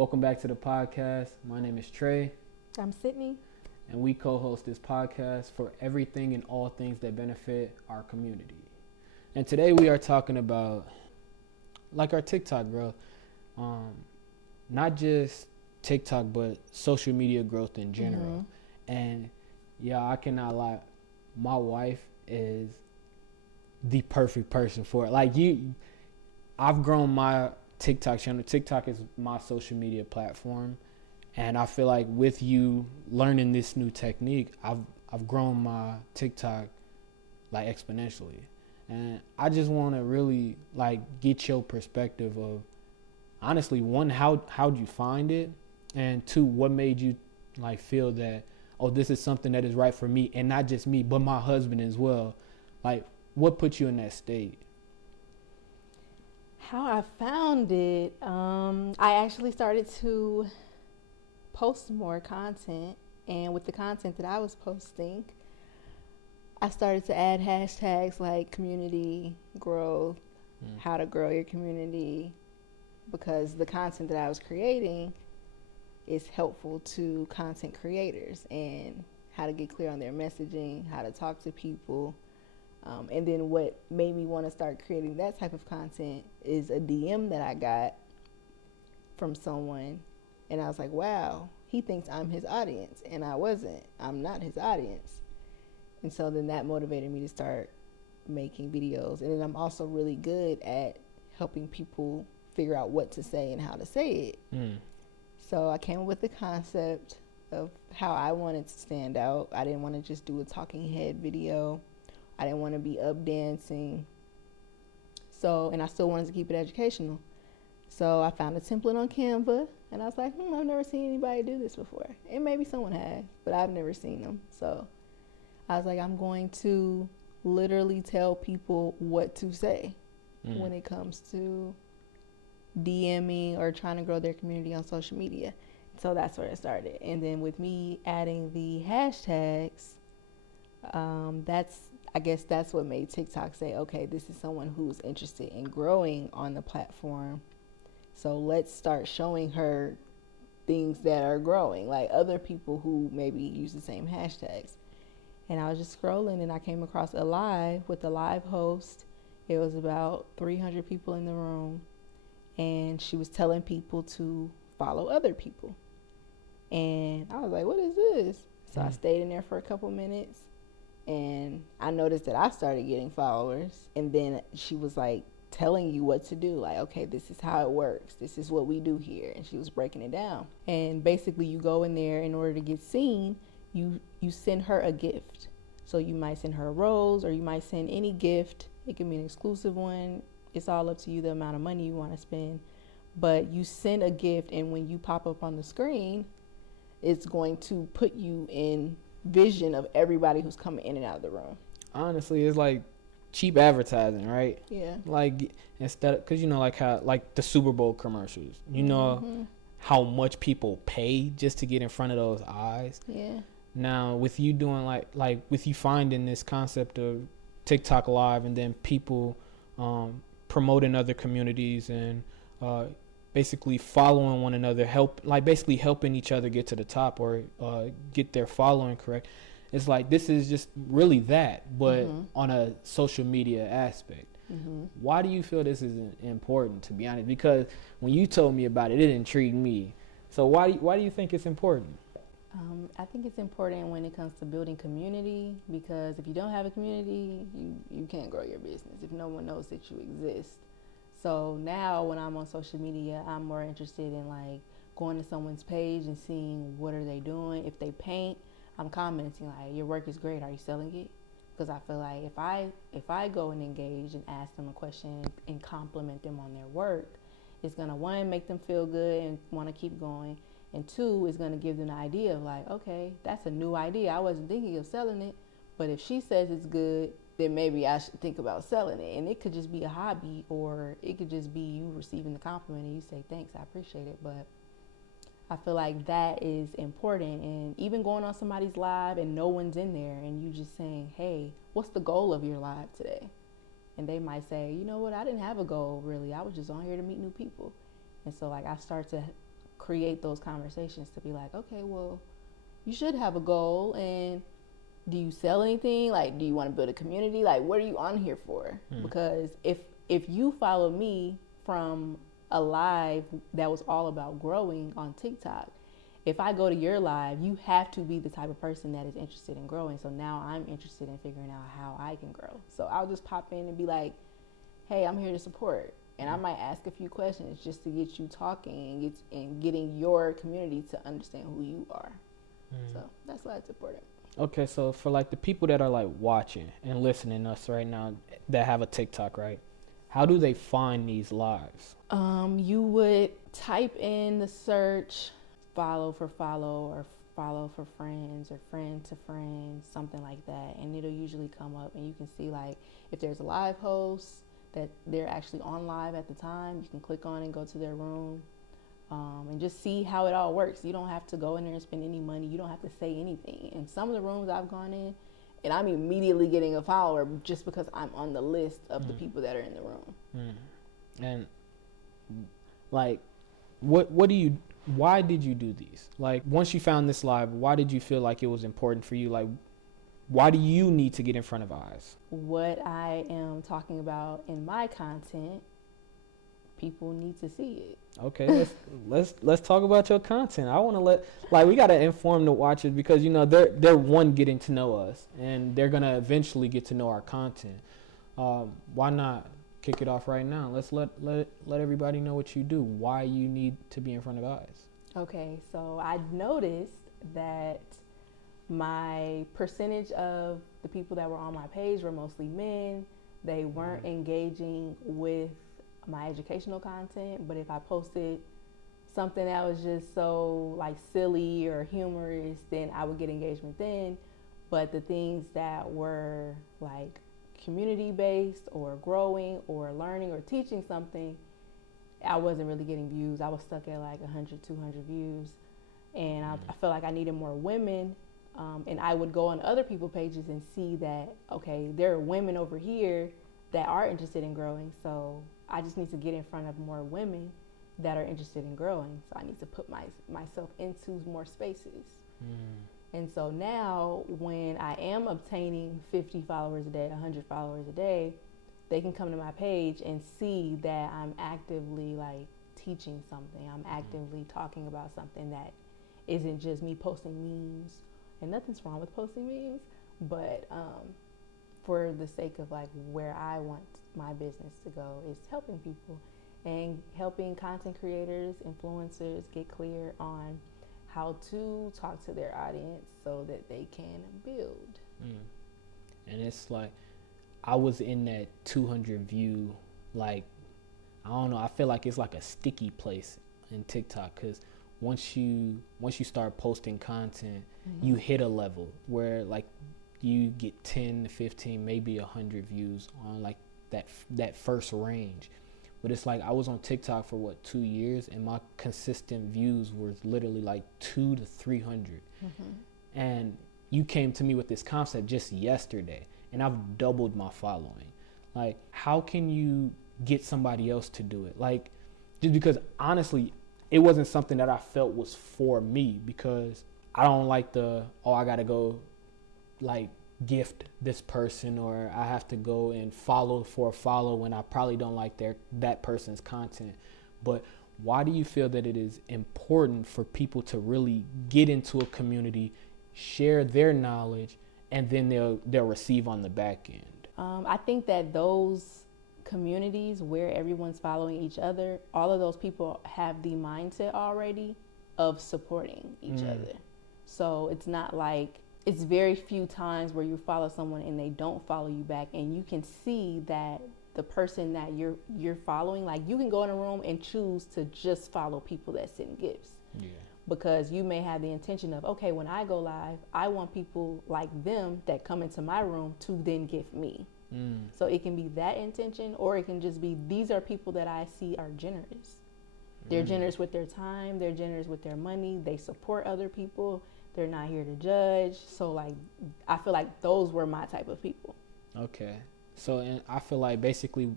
Welcome back to the podcast. My name is Trey, I'm Sydney. and we co-host this podcast for everything and all things that benefit our community. And today we are talking about like our TikTok growth, um, not just TikTok, but social media growth in general. And yeah, I cannot lie, my wife is the perfect person for it. I've grown my TikTok channel. TikTok is my social media platform, and I feel like with you learning this new technique, I've grown my TikTok like exponentially. And I just want to really like get your perspective of honestly, one, how'd you find it, and two, what made you like feel that, oh, this is something that is right for me, and not just me but my husband as well. Like, what put you in that state? How I found it, I actually started to post more content, and with the content that I was posting, I started to add hashtags like community growth, how to grow your community, because the content that I was creating is helpful to content creators and how to get clear on their messaging, how to talk to people. And then what made me want to start creating that type of content is a DM that I got from someone. And I was like, wow, he thinks I'm his audience. And I wasn't. I'm not his audience. And so then that motivated me to start making videos. And then I'm also really good at helping people figure out what to say and how to say it. So I came up with the concept of how I wanted to stand out. I didn't want to just do a talking head video. I didn't want to be up dancing. And I still wanted to keep it educational. So I found a template on Canva, and I was like, I've never seen anybody do this before. And maybe someone has, but I've never seen them. So I was like, I'm going to literally tell people what to say when it comes to DMing or trying to grow their community on social media. So that's where it started. And then with me adding the hashtags, that's what made TikTok say, okay, this is someone who's interested in growing on the platform. So let's start showing her things that are growing, like other people who maybe use the same hashtags. And I was just scrolling and I came across a live with a live host. It was about 300 people in the room. And she was telling people to follow other people. And I was like, what is this? So I stayed in there for a couple minutes. And I noticed that I started getting followers. And then she was like telling you what to do. Like, okay, this is how it works. This is what we do here. And she was breaking it down. And basically you go in there in order to get seen, you send her a gift. So you might send her a rose, or you might send any gift. It can be an exclusive one. It's all up to you, the amount of money you want to spend. But you send a gift, and when you pop up on the screen, it's going to put you in vision of everybody who's coming in and out of the room. Honestly, it's like cheap advertising, right? Yeah. Like, instead of, because you know, like how like the Super Bowl commercials, you know how much people pay just to get in front of those eyes. Yeah. Now with you doing like with you finding this concept of TikTok live, and then people promoting other communities and basically following one another, basically helping each other get to the top, or get their following correct. It's like, this is just really that, but on a social media aspect. Why do you feel this is important, to be honest? Because when you told me about it, it intrigued me. So why do you think it's important? I think it's important when it comes to building community, because if you don't have a community, you can't grow your business if no one knows that you exist. So now when I'm on social media, I'm more interested in like going to someone's page and seeing what are they doing. If they paint, I'm commenting like, your work is great, are you selling it? Because I feel like if I go and engage and ask them a question and compliment them on their work, it's gonna, one, make them feel good and want to keep going. And two, is going to give them an idea of like, okay, that's a new idea. I wasn't thinking of selling it, but if she says it's good, then maybe I should think about selling it. And it could just be a hobby, or it could just be you receiving the compliment and you say, thanks, I appreciate it. But I feel like that is important. And even going on somebody's live and no one's in there, and you just saying, hey, what's the goal of your live today? And they might say, you know what, I didn't have a goal really. I was just on here to meet new people. And so like I start to create those conversations to be like, okay, well, you should have a goal, and do you sell anything? Like, do you want to build a community? Like, what are you on here for? Because if you follow me from a live that was all about growing on TikTok, if I go to your live, you have to be the type of person that is interested in growing. So now I'm interested in figuring out how I can grow. So I'll just pop in and be like, hey, I'm here to support. And I might ask a few questions just to get you talking and getting your community to understand who you are. So that's why it's important. Okay, so for like the people that are like watching and listening to us right now that have a TikTok, right? How do they find these lives? You would type in the search follow for follow or follow for friends or friend to friend, something like that. And it'll usually come up and you can see like if there's a live host that they're actually on live at the time, you can click on and go to their room. And just see how it all works. You don't have to go in there and spend any money. You don't have to say anything. In some of the rooms I've gone in, and I'm immediately getting a follower just because I'm on the list of the people that are in the room. And like, why did you do these? Like, once you found this live, why did you feel like it was important for you? Like, why do you need to get in front of eyes? What I am talking about in my content, people need to see it. Okay, let's talk about your content. I want to we gotta inform the watchers because you know they're one getting to know us and they're gonna eventually get to know our content. Why not kick it off right now? Let's let everybody know what you do. Why you need to be in front of eyes. Okay, so I noticed that my percentage of the people that were on my page were mostly men. They weren't engaging with my educational content, but if I posted something that was just so like silly or humorous, then I would get engagement then. But the things that were like community based or growing or learning or teaching something, I wasn't really getting views. I was stuck at like 100, 200 views. And I felt like I needed more women. And I would go on other people's pages and see that, okay, there are women over here that are interested in growing. So I just need to get in front of more women that are interested in growing. So I need to put myself into more spaces. And so now when I am obtaining 50 followers a day, 100 followers a day, they can come to my page and see that I'm actively like teaching something. I'm actively talking about something that isn't just me posting memes. And nothing's wrong with posting memes, but for the sake of like where I want my business to go is helping people and helping content creators, influencers get clear on how to talk to their audience so that they can build. And it's like I was in that 200 view, like I don't know, I feel like it's like a sticky place in TikTok because once you start posting content, you hit a level where like you get 10 to 15, maybe 100 views on like that first range. But it's like I was on TikTok for 2 years and my consistent views were literally like 200 to 300. And you came to me with this concept just yesterday and I've doubled my following. Like, how can you get somebody else to do it? Like, just because honestly, it wasn't something that I felt was for me because I don't like I gotta go like gift this person or I have to go and follow for a follow when I probably don't like that person's content. But why do you feel that it is important for people to really get into a community, share their knowledge, and then they'll receive on the back end? I think that those communities where everyone's following each other, all of those people have the mindset already of supporting each other. So it's not like, it's very few times where you follow someone and they don't follow you back, and you can see that the person that you're following, like you can go in a room and choose to just follow people that send gifts. Because you may have the intention of, okay, when I go live, I want people like them that come into my room to then gift me. So it can be that intention, or it can just be, these are people that I see are generous. They're generous with their time, they're generous with their money, they support other people, they're not here to judge. So like, I feel like those were my type of people. Okay. So, and I feel like basically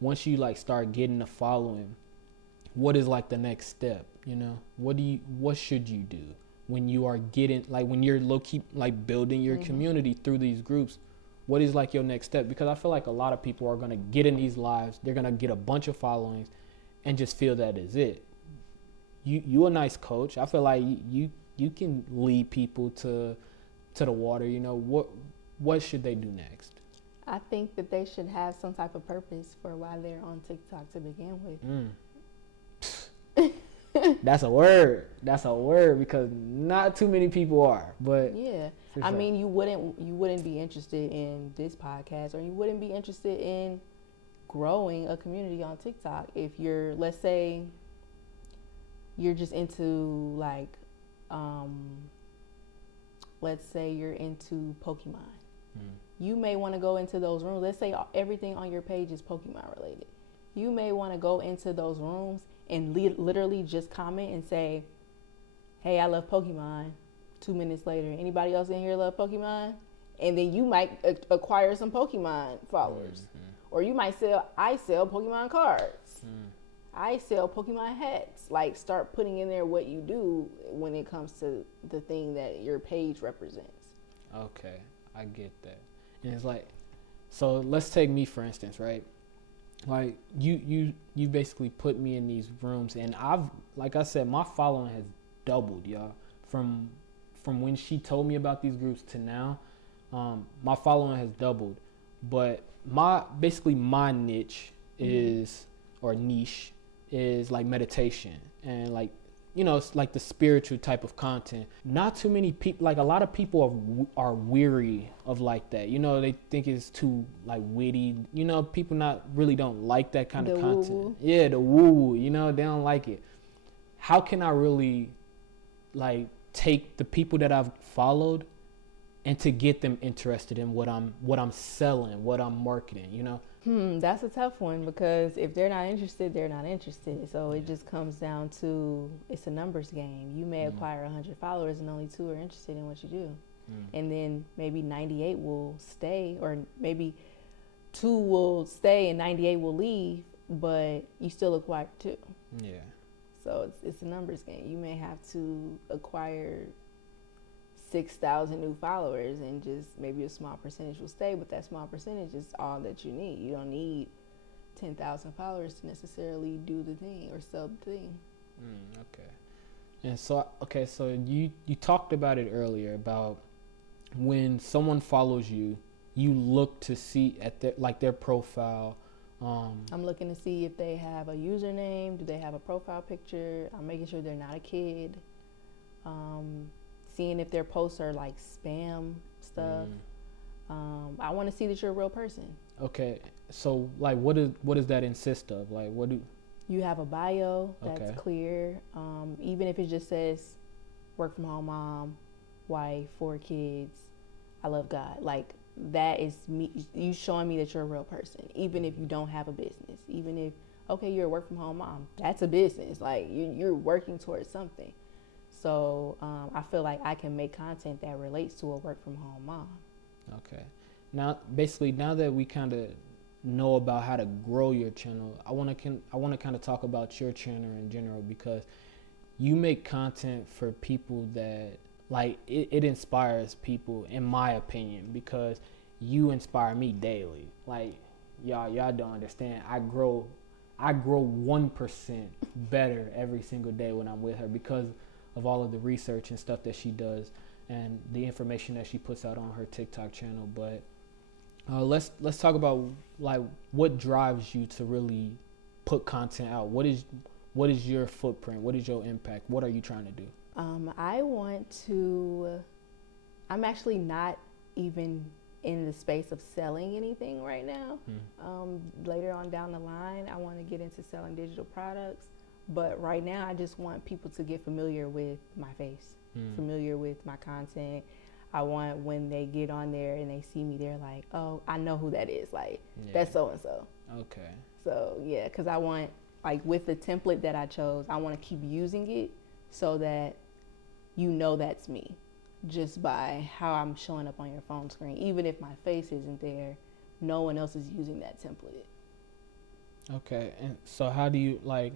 once you like start getting the following, what is like the next step? You know, what should you do when you are getting, like, when you're low key like building your community through these groups? What is like your next step? Because I feel like a lot of people are gonna get in these lives, they're gonna get a bunch of followings, and just feel that is it. You a nice coach. I feel like you can lead people to the water. You know, what should they do next? I think that they should have some type of purpose for why they're on TikTok to begin with. That's a word. That's a word, because not too many people are. But yeah, sure. I mean, you wouldn't be interested in this podcast, or you wouldn't be interested in growing a community on TikTok if you're, let's say, you're just into like, let's say you're into Pokemon. You may want to go into those rooms. Let's say everything on your page is Pokemon related. You may want to go into those rooms and literally just comment and say, hey, I love Pokemon. 2 minutes later, anybody else in here love Pokemon? And then you might acquire some Pokemon followers. Or you might I sell Pokemon cards. I sell Pokemon hats. Like, start putting in there what you do when it comes to the thing that your page represents. Okay, I get that. And it's like, so let's take me for instance, right? Like, you basically put me in these rooms, and like I said, my following has doubled, y'all. From when she told me about these groups to now, my following has doubled. But my niche is, or niche is, like meditation and, like, you know, it's like the spiritual type of content. Not too many people, like a lot of people are weary of like that. You know, they think it's too like witty. You know, people don't like that kind of content. Woo-woo. Yeah, the woo. You know, they don't like it. How can I really like take the people that I've followed and to get them interested in what I'm selling, what I'm marketing? You know. That's a tough one, because if they're not interested, they're not interested. So it just comes down to, it's a numbers game. You may acquire 100 followers and only 2 are interested in what you do. And then maybe 98 will stay, or maybe 2 will stay and 98 will leave, but you still acquire 2. Yeah. So it's a numbers game. You may have to acquire 6,000 new followers, and just maybe a small percentage will stay, but that small percentage is all that you need. You don't need 10,000 followers to necessarily do the thing or sell the thing. Okay. And so, so you talked about it earlier, about when someone follows you, you look to see at their profile. I'm looking to see if they have a username. Do they have a profile picture? I'm making sure they're not a kid. Seeing if their posts are like spam stuff. I want to see that you're a real person. Okay, so like, what does that insist of? Like, what do you have a bio that's clear? Even if it just says work from home mom, wife, 4 kids, I love God. Like, that is me. You showing me that you're a real person, even if you don't have a business. Even if you're a work from home mom, that's a business. Like, you're working towards something. So I feel like I can make content that relates to a work from home mom. Okay. Now, basically, now that we kind of know about how to grow your channel, I want to kind of talk about your channel in general, because you make content for people that, like, it inspires people, in my opinion, because you inspire me daily. Like, y'all don't understand. I grow 1% better every single day when I'm with her, because of all of the research and stuff that she does and the information that she puts out on her TikTok channel. But let's talk about, like, what drives you to really put content out. What is your footprint? What is your impact? What are you trying to do? I'm actually not even in the space of selling anything right now. Later on down the line, I want to get into selling digital products. But right now, I just want people to get familiar with my face, familiar with my content. I want, when they get on there and they see me, they're like, oh, I know who that is. Like, that's so-and-so. Okay. So, yeah, because I want, like, with the template that I chose, I want to keep using it so that you know that's me, just by how I'm showing up on your phone screen. Even if my face isn't there, no one else is using that template. Okay. And so how do you, like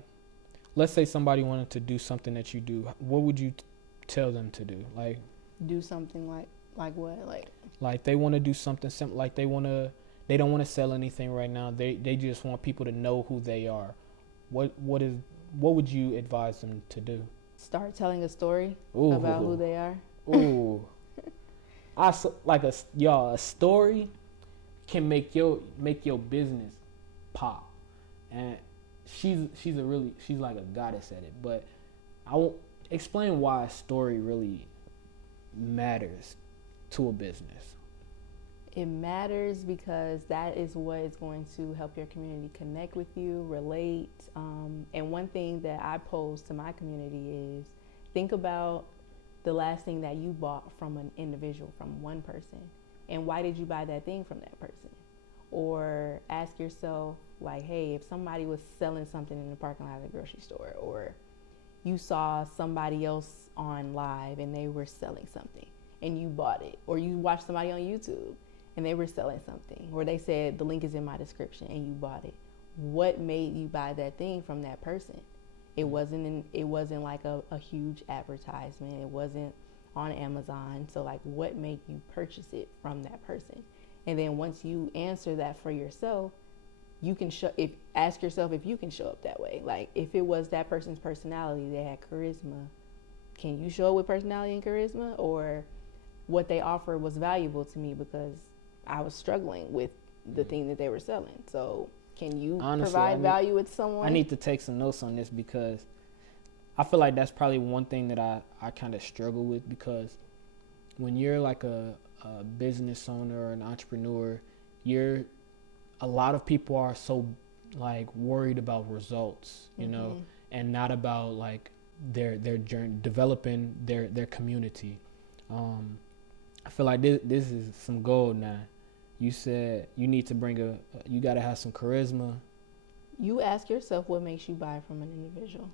let's say somebody wanted to do something that you do. What would you tell them to do? Like, Do something like what? like they want to do something simple. Like they don't want to sell anything right now. They just want people to know who they are. What would you advise them to do? Start telling a story Ooh. about who they are. Ooh. A story can make your business pop. And she's like a goddess at it. But I won't explain why a story really matters to a business. It matters because that is what is going to help your community connect with you, relate. And one thing that I pose to my community is think about the last thing that you bought from an individual, from one person, and why did you buy that thing from that person? Or ask yourself, like, hey, if somebody was selling something in the parking lot of the grocery store, or you saw somebody else on live and they were selling something and you bought it, or you watched somebody on YouTube and they were selling something, or they said the link is in my description and you bought it. What made you buy that thing from that person? It wasn't like a huge advertisement. It wasn't on Amazon. So like, what made you purchase it from that person? And then once you answer that for yourself, you can ask yourself if you can show up that way. Like, if it was that person's personality, they had charisma, can you show up with personality and charisma? Or what they offered was valuable to me because I was struggling with the thing that they were selling. So can you provide value with someone? I need to take some notes on this because I feel like that's probably one thing that I kind of struggle with, because when you're like a business owner or an entrepreneur, a lot of people are so like worried about results, you know, and not about like their journey, developing their community. I feel like this is some gold now. You said you need to you got to have some charisma. You ask yourself what makes you buy from an individual.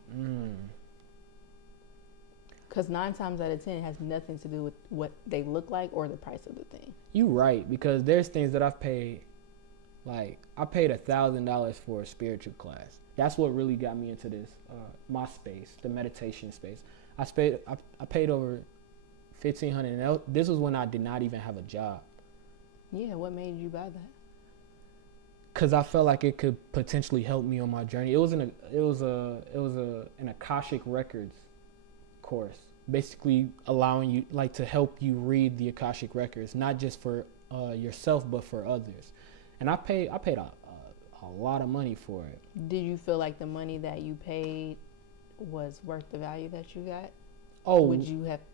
Because 9 times out of 10, it has nothing to do with what they look like or the price of the thing. You right, because there's things that I've paid. Like, I paid $1,000 for a spiritual class. That's what really got me into this, my space, the meditation space. I paid over $1,500, and this was when I did not even have a job. Yeah, what made you buy that? Cause I felt like it could potentially help me on my journey. It was an Akashic Records course, basically allowing you like to help you read the Akashic Records, not just for yourself but for others. And I paid a lot of money for it. Did you feel like the money that you paid was worth the value that you got? Oh,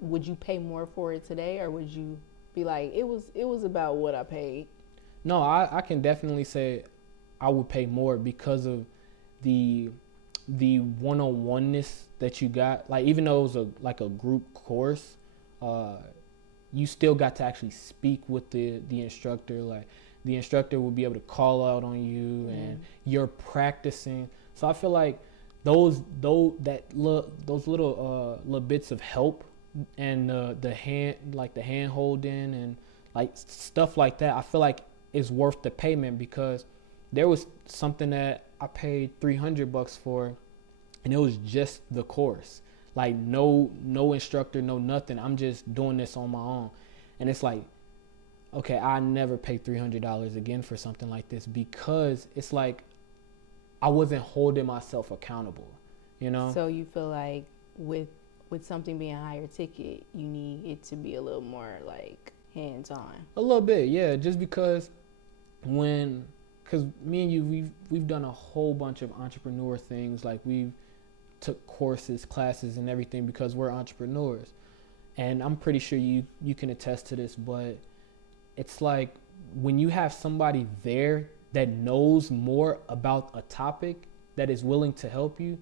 would you pay more for it today, or would you be like, it was about what I paid? No, I can definitely say I would pay more because of the one-on-one-ness that you got. Like, even though it was a group course, you still got to actually speak with the instructor. Like, the instructor will be able to call out on you, and you're practicing. So I feel like those little bits of help and the hand holding and like stuff like that, I feel like is worth the payment, because there was something that I paid $300 for, and it was just the course. Like, no instructor, no nothing. I'm just doing this on my own. And it's like, okay, I never pay $300 again for something like this, because it's like I wasn't holding myself accountable, you know? So you feel like with something being a higher ticket, you need it to be a little more like hands-on. A little bit, yeah, just because because me and you, we've done a whole bunch of entrepreneur things. Like, we've took courses, classes, and everything because we're entrepreneurs. And I'm pretty sure you can attest to this, but it's like when you have somebody there that knows more about a topic, that is willing to help you,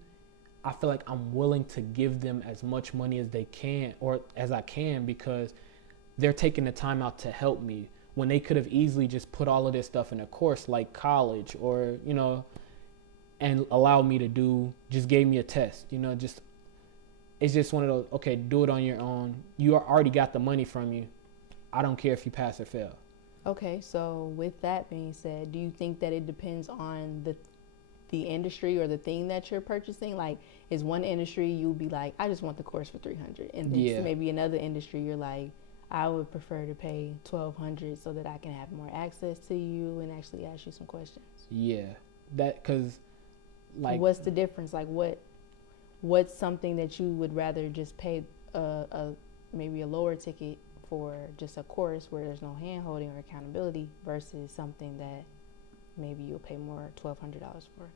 I feel like I'm willing to give them as much money as they can, or as I can, because they're taking the time out to help me, when they could have easily just put all of this stuff in a course like college, or, you know, and allowed me to just gave me a test, you know. Just, it's just one of those, okay, do it on your own. You already got the money from you. I don't care if you pass or fail. Okay, so with that being said, do you think that it depends on the industry or the thing that you're purchasing. Like, is one industry you'll be like, I just want the course for $300, and then maybe another industry you're like, I would prefer to pay $1,200 so that I can have more access to you and actually ask you some questions. Yeah, that because like, what's the difference? Like, what's something that you would rather just pay maybe a lower ticket for just a course where there's no hand holding or accountability versus something that maybe you'll pay more $1,200 for?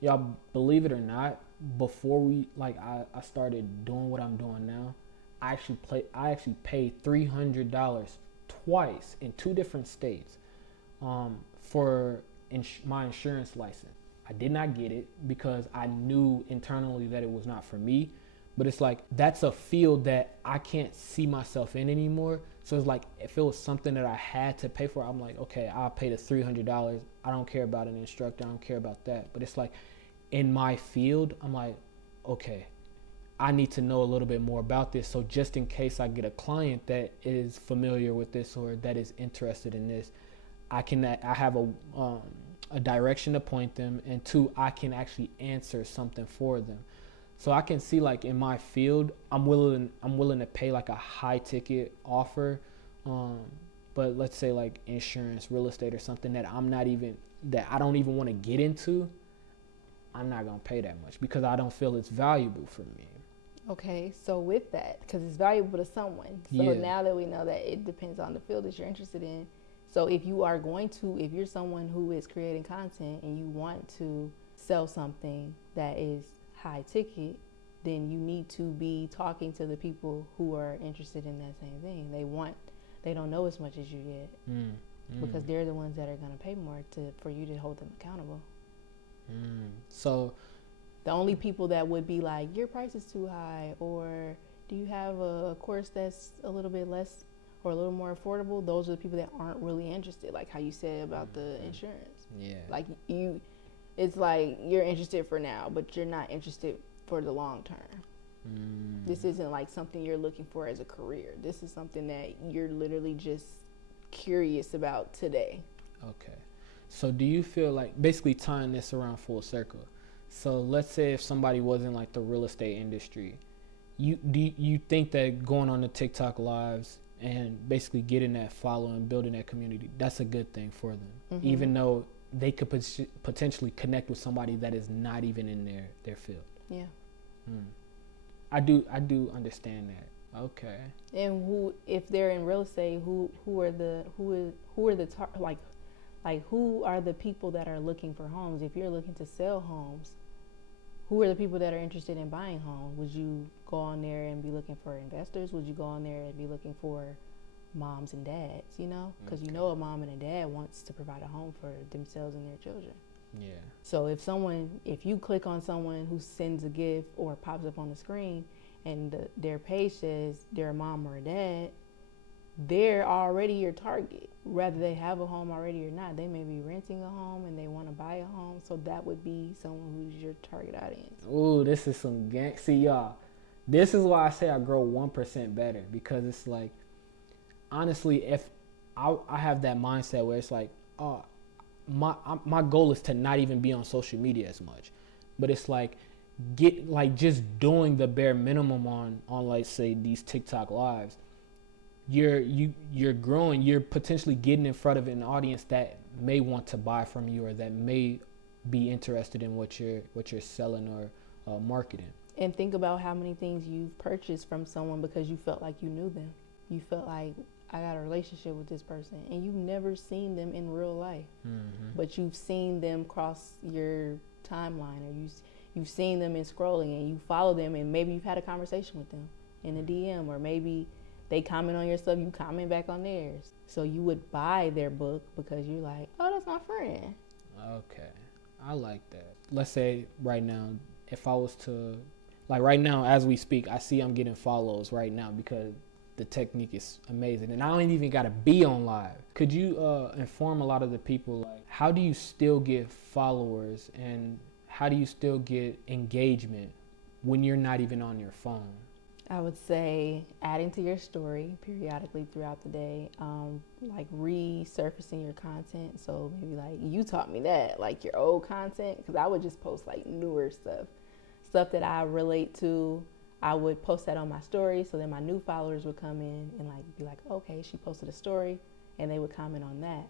Y'all, believe it or not, before I started doing what I'm doing now, I actually paid $300 twice in 2 different states for my insurance license. I did not get it because I knew internally that it was not for me. But it's like, that's a field that I can't see myself in anymore. So it's like, if it was something that I had to pay for, I'm like, okay, I'll pay the $300. I don't care about an instructor. I don't care about that. But it's like, in my field, I'm like, okay, I need to know a little bit more about this. So just in case I get a client that is familiar with this or that is interested in this, I have a direction to point them, and 2, I can actually answer something for them. So I can see, like, in my field, I'm willing to pay like a high ticket offer, but let's say like insurance, real estate, or something that I don't even want to get into, I'm not gonna pay that much because I don't feel it's valuable for me. Okay, so with that, because it's valuable to someone. So now that we know that it depends on the field that you're interested in. So if you're someone who is creating content and you want to sell something that is high ticket, then you need to be talking to the people who are interested in that same thing. They don't know as much as you yet, because they're the ones that are going to pay more for you to hold them accountable. So the only people that would be like, your price is too high, or do you have a course that's a little bit less or a little more affordable, those are the people that aren't really interested, like how you said about the insurance. Like, it's like you're interested for now, but you're not interested for the long term. This isn't like something you're looking for as a career. This is something that you're literally just curious about today. Okay. So do you feel like, basically tying this around full circle, so let's say if somebody was in like the real estate industry, you think that going on the TikTok lives and basically getting that following, building that community, that's a good thing for them, even though they could potentially connect with somebody that is not even in their field? Yeah. I do understand that. Okay. And if they're in real estate, who are the people that are looking for homes? If you're looking to sell homes, who are the people that are interested in buying homes? Would you go on there and be looking for investors? Would you go on there and be looking for moms and dads, because a mom and a dad wants to provide a home for themselves and their children. Yeah. So if you click on someone who sends a gift or pops up on the screen and their page says they're a mom or a dad, they're already your target. Whether they have a home already or not, they may be renting a home and they want to buy a home. So that would be someone who's your target audience. Ooh, this is some gang. See, y'all, this is why I say I grow 1% better, because it's like, honestly, if I have that mindset where it's like, my goal is to not even be on social media as much, but it's like just doing the bare minimum on like, say, these TikTok lives. You're growing. You're potentially getting in front of an audience that may want to buy from you, or that may be interested in what you're selling or marketing. And think about how many things you've purchased from someone because you felt like you knew them. You felt like, I got a relationship with this person, and you've never seen them in real life, but you've seen them cross your timeline, or you've seen them in scrolling, and you follow them, and maybe you've had a conversation with them in a DM, or maybe they comment on your stuff, you comment back on theirs. So you would buy their book because you're like, oh, that's my friend. Okay, I like that. Let's say right now, if I was to, like right now as we speak, I see I'm getting follows right now because the technique is amazing, and I don't even gotta be on live. Could you inform a lot of the people, like, how do you still get followers and how do you still get engagement when you're not even on your phone? I would say adding to your story periodically throughout the day, like resurfacing your content. So maybe like you taught me that, like your old content, because I would just post like newer stuff that I relate to. I would post that on my story, so then my new followers would come in and like be like, okay, she posted a story, and they would comment on that.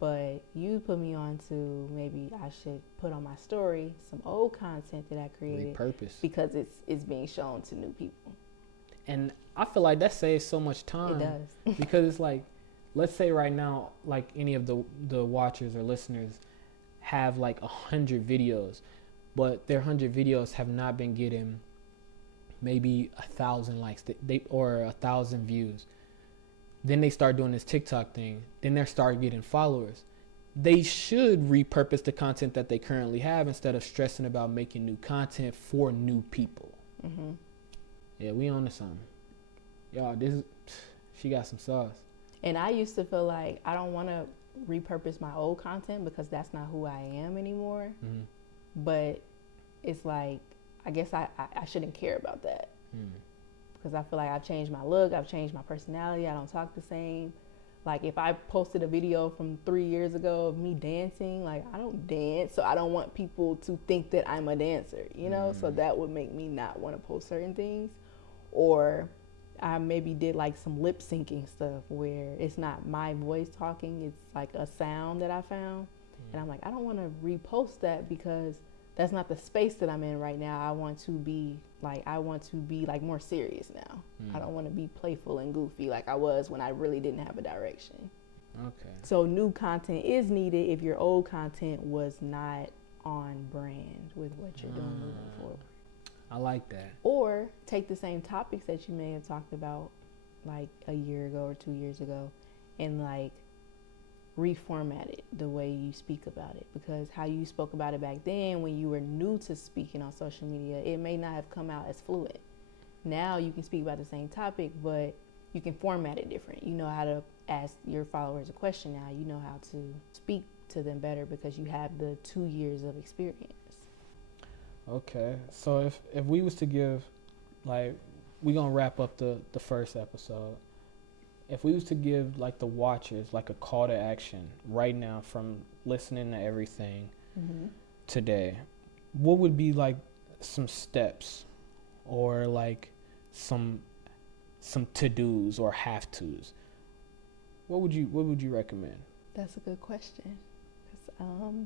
But you put me on to maybe I should put on my story some old content that I created, Repurpose. because it's being shown to new people. And I feel like that saves so much time. It does. Because it's like, let's say right now, like any of the watchers or listeners have like 100 videos, but their 100 videos have not been getting maybe 1,000 likes or 1,000 views. Then they start doing this TikTok thing. Then they start getting followers. They should repurpose the content that they currently have instead of stressing about making new content for new people. Mm-hmm. Yeah, we on to something. Y'all, she got some sauce. And I used to feel like I don't want to repurpose my old content because that's not who I am anymore. Mm-hmm. But it's like, I guess I shouldn't care about that. Because I feel like I've changed my look, I've changed my personality, I don't talk the same. Like if I posted a video from 3 years ago of me dancing, like I don't dance, so I don't want people to think that I'm a dancer, you know? So that would make me not want to post certain things. Or I maybe did like some lip syncing stuff where it's not my voice talking, it's like a sound that I found. And I'm like, I don't want to repost that because that's not the space that I'm in right now. I want to be like more serious now. I don't want to be playful and goofy like I was when I really didn't have a direction. Okay. So new content is needed if your old content was not on brand with what you're doing moving forward. I like that. Or take the same topics that you may have talked about like a year ago or 2 years ago and like reformat it the way you speak about it, because how you spoke about it back then when you were new to speaking on social media, it may not have come out as fluid. Now you can speak about the same topic, but you can format it different. You know how to ask your followers a question now. You know how to speak to them better because you have the 2 years of experience. Okay, so if we was to give, like, we gonna wrap up the first episode. If we was to give like the watchers like a call to action right now from listening to everything today, what would be like some steps or like some to-dos or have-tos? What would you recommend? That's a good question.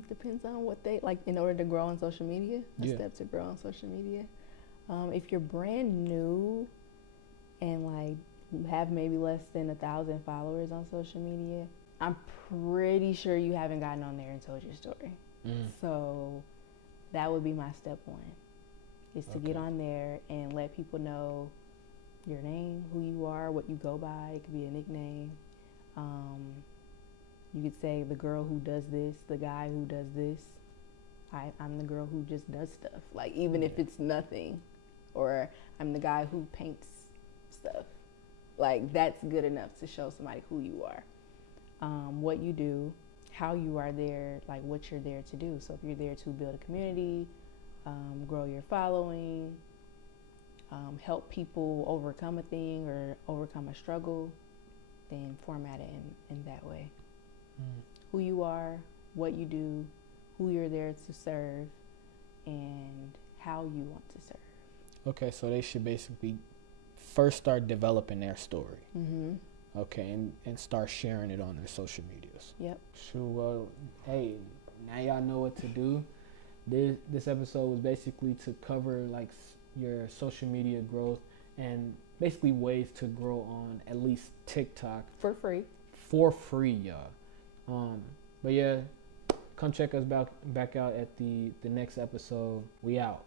Depends on what they like in order to grow on social media, a step to grow on social media. If you're brand new and like have maybe less than 1,000 followers on social media, I'm pretty sure you haven't gotten on there and told your story. So that would be my step one, is to get on there and let people know your name, who you are, what you go by. It could be a nickname. You could say the girl who does this, the guy who does this. I'm the girl who just does stuff, like even if it's nothing. Or I'm the guy who paints stuff. Like that's good enough to show somebody who you are, what you do, how you are there, like what you're there to do. So if you're there to build a community, grow your following, help people overcome a thing or overcome a struggle, then format it in that way. Who you are, what you do, who you're there to serve, and how you want to serve. Okay, so they should basically first start developing their story. Okay, and start sharing it on their social medias. Yep. Sure. Well, hey, now y'all know what to do. This episode was basically to cover like your social media growth and basically ways to grow on at least TikTok For free. For free, y'all. But yeah, come check us back out at the next episode. We out.